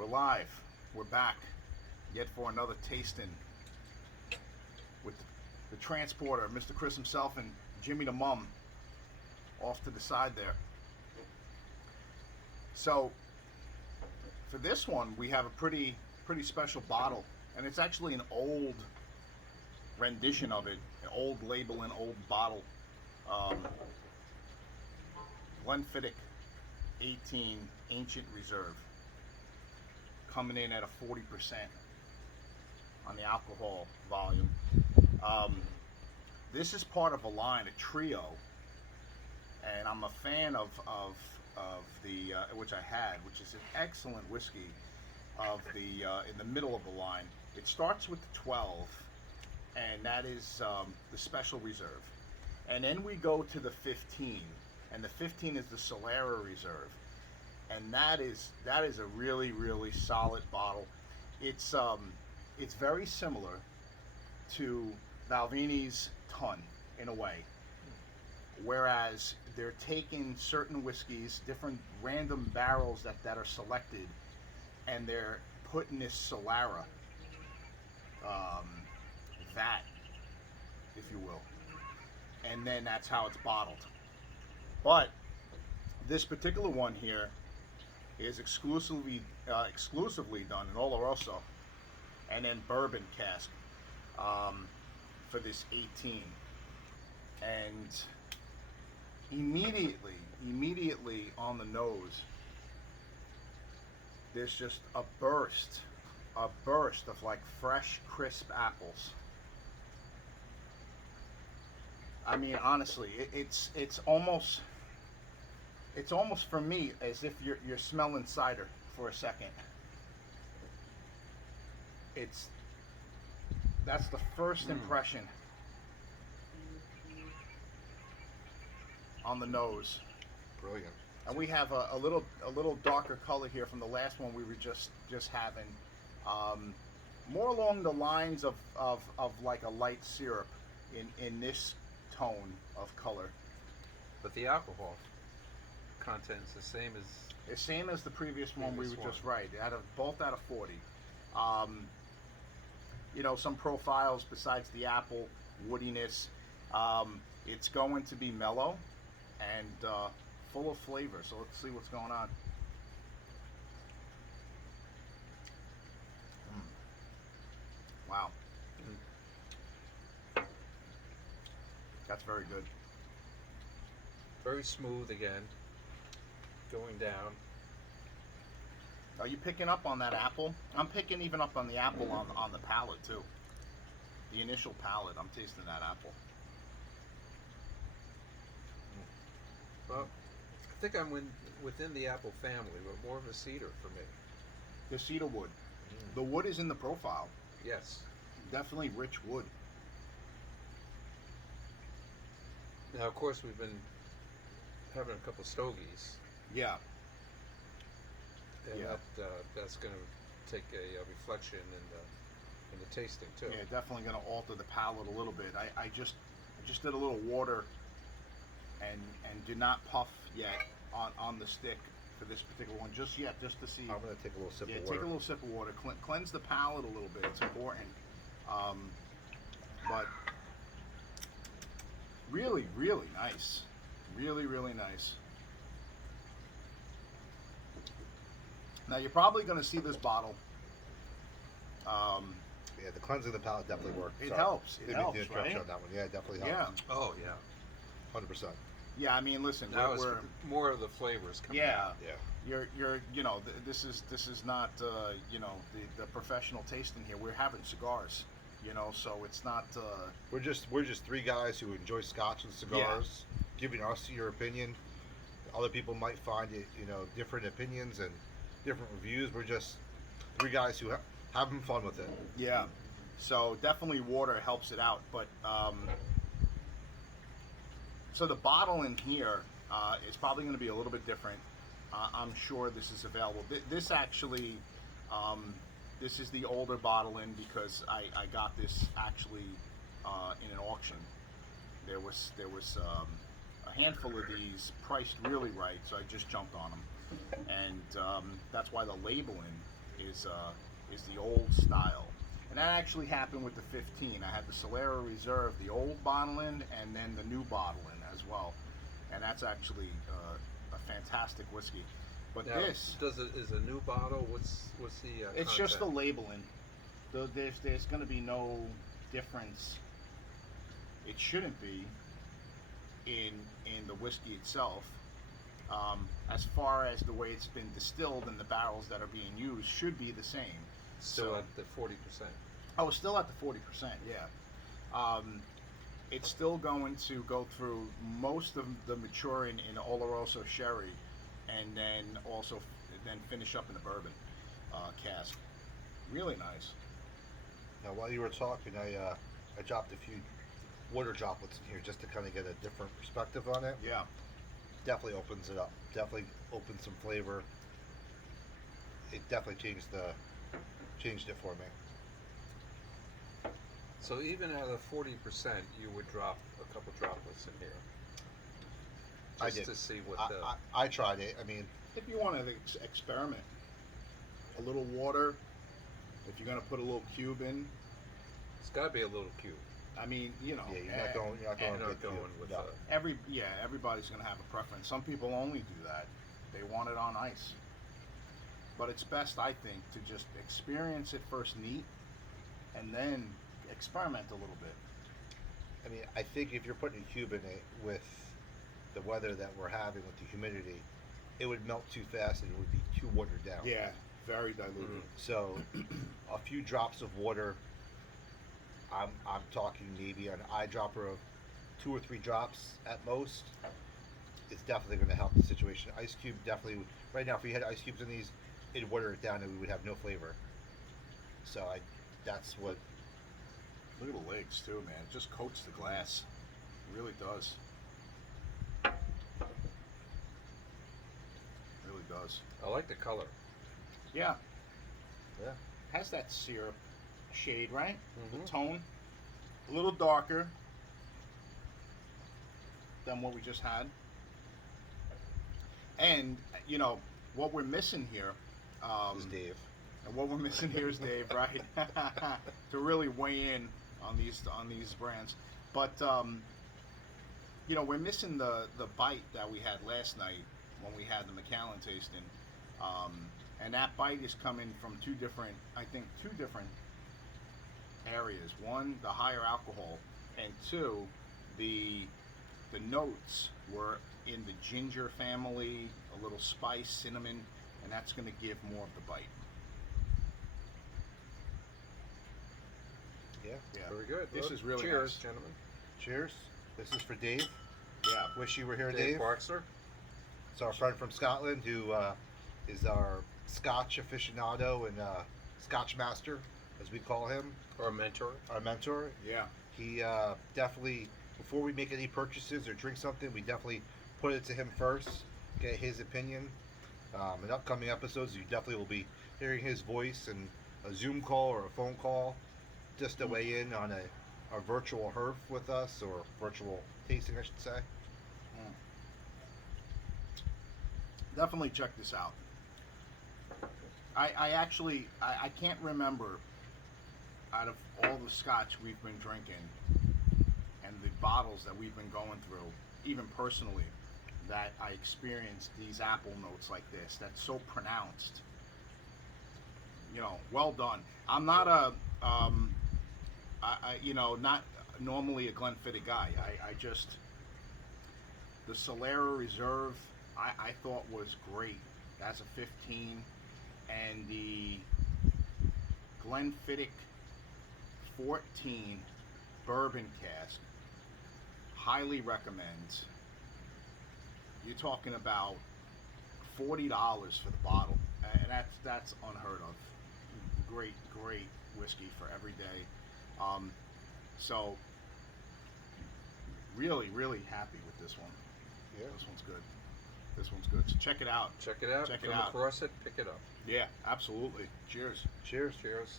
We're live. We're back. Yet for another tasting with the transporter, Mr. Chris himself, and Jimmy the Mum off to the side there. So for this one, we have a pretty special bottle, and it's actually an old rendition of it, an old label and old bottle. Glenfiddich 18 Ancient Reserve, coming in at a 40% on the alcohol volume. This is part of a line, a trio, and I'm a fan of the which I had, which is an excellent whiskey of the in the middle of the line. It starts with the 12, and that is the Special Reserve, and then we go to the 15, and the 15 is the Solera Reserve. And that is a really solid bottle. It's very similar to Balveni's Ton in a way, whereas they're taking certain whiskeys, different random barrels that are selected, and they're putting this Solera vat, if you will, and then that's how it's bottled. But this particular one here is exclusively done in Oloroso and then bourbon cask for this 18, and immediately on the nose there's just a burst of like fresh crisp apples. I mean, honestly, it's almost for me as if you're smelling cider for a second. That's the first impression on the nose. Brilliant. And we have a little darker color here from the last one we were just having. More along the lines of like a light syrup in this tone of color. But the alcohol content's the same as The previous one we were just right. Both out of 40. Some profiles besides the apple woodiness. It's going to be mellow and full of flavor. So let's see what's going on. Wow. That's very good. very smooth again, going down. Are you picking up on that apple? I'm picking even up on the apple on the palate too. The initial palate, I'm tasting that apple. Well, I think I'm within the apple family, but more of a cedar for me. The cedar wood. The wood is in the profile. Yes. Definitely rich wood. Now, of course, we've been having a couple stogies, Yeah. and Yeah. that's going to take a reflection in the tasting too. Yeah, definitely going to alter the palate a little bit. I just did a little water and did not puff yet on the stick for this particular one just yet, just to see. I'm going to take a little sip of water. Take a little sip of water. Cleanse the palate a little bit. It's important. But really, really nice. Really, really nice. Now you're probably going to see this bottle. Yeah, the cleansing the palate definitely worked. It helps. It helps, the right? on that one. Yeah, it definitely Yeah. helps. Oh yeah. 100%. Yeah, I mean, listen, Now we're more of the flavors coming yeah. out. Yeah. You're this is not the professional tasting here. We're having cigars, so it's not. We're just three guys who enjoy Scotch and cigars, giving us your opinion. Other people might find it, different opinions and different reviews. We're just three guys who having fun with it. Yeah, so definitely water helps it out, but so the bottle in here is probably going to be a little bit different. I'm sure this is available. This actually, this is the older bottle in because I got this actually in an auction. There was a handful of these priced really right, so I just jumped on them, and that's why the labeling is the old style. And that actually happened with the 15. I had the Solera Reserve, the old bottle in, and then the new bottle in as well. And that's actually a fantastic whiskey. But Now, this is a new bottle? What's the? it's just the content? labeling. There's going to be no difference. It shouldn't be in the whiskey itself. As far as the way it's been distilled and the barrels that are being used should be the same. Still So- at the 40%. Oh, it's still at the 40%. Yeah. It's still going to go through most of the maturing in Oloroso sherry, and then also then finish up in the bourbon cask. Really nice. Now, while you were talking, I dropped a few water droplets in here just to kind of get a different perspective on it. Yeah. Definitely opens it up. Definitely opens some flavor. It definitely changed it for me. So even at a 40%, you would drop a couple droplets in here. I Just did. to see what I tried it. I mean, If you want to experiment, a little water. If you're going to put a little cube in, it's got to be a little cube. I mean, you know, yeah, you're not going You're not big going cube. with No. everybody's going to have a preference. Some people only do that; they want it on ice. But it's best, I think, to just experience it first neat, and then experiment a little bit. I mean, I think if you're putting a cube in it with the weather that we're having with the humidity, it would melt too fast and it would be too watered down. Yeah, very diluted. So, a few drops of water. I'm talking maybe an eyedropper of 2 or 3 drops at most. It's definitely going to help the situation. Ice cube definitely. Right now, if we had ice cubes in these, it'd water it down and we would have no flavor. So that's what. Look at the legs too, man. It just coats the glass. It really does. Really does. I like the color. Yeah, Yeah. has that syrup shade, right? Mhm. The tone, a little darker than what we just had. And you know what we're missing here. This is Dave. And what we're missing here is Dave, right? To really weigh in on these brands. But you know, we're missing the bite that we had last night when we had the Macallan tasting. And that bite is coming from two different areas. One, the higher alcohol, and two, the notes were in the ginger family, a little spice, cinnamon, and that's going to give more of the bite. Yeah. Yeah. Very good. This Well, is really cheers, nice. gentlemen. Cheers. This is for Dave. Yeah. Wish you were here, Dave Dave. Barkster. It's our friend from Scotland who is our Scotch aficionado and Scotch master, as we call him, Our mentor. our mentor. Yeah. He definitely, before we make any purchases or drink something, we definitely put it to him first, get his opinion. In upcoming episodes, you definitely will be hearing his voice in a Zoom call or a phone call, just to weigh in on a virtual herf with us, or virtual tasting, I should say. Definitely check this out. I actually can't remember, out of all the scotch we've been drinking and the bottles that we've been going through, even personally, that I experienced these apple notes like this. That's so pronounced. You know, well done. I'm not not normally a Glenfiddich guy. I just, the Solera Reserve, I thought was great as a 15, and the Glenfiddich 14 bourbon cask, highly recommend. You're talking about $40 for the bottle, and that's unheard of. Great whiskey for every day. So really happy with this one. Yeah. This one's good. This one's good. So check it out. Check it out. Check it Come out. across it, pick it up. Yeah, absolutely. Cheers. Cheers. Cheers.